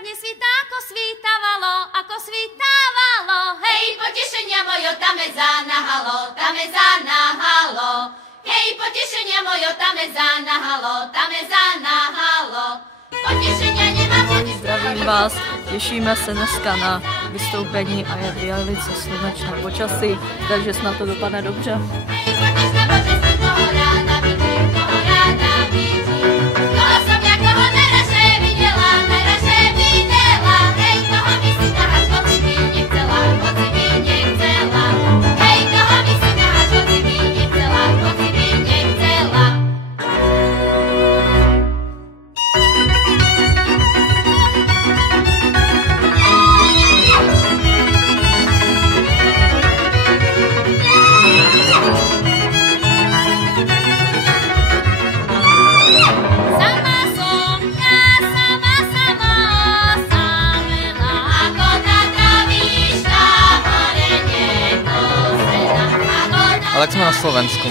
dnes svítá, ako svítávalo. Hej, potešenia mojo, tam je zanahalo. Hej, potešenia mojo, tam je zanahalo. Potešenia nemám vody. Zdravím vás, těšíme se dneska na vystoupení a je dialyza slunečné počasí, takže snad to dopadne dobře. Ale jak jsme na Slovensku.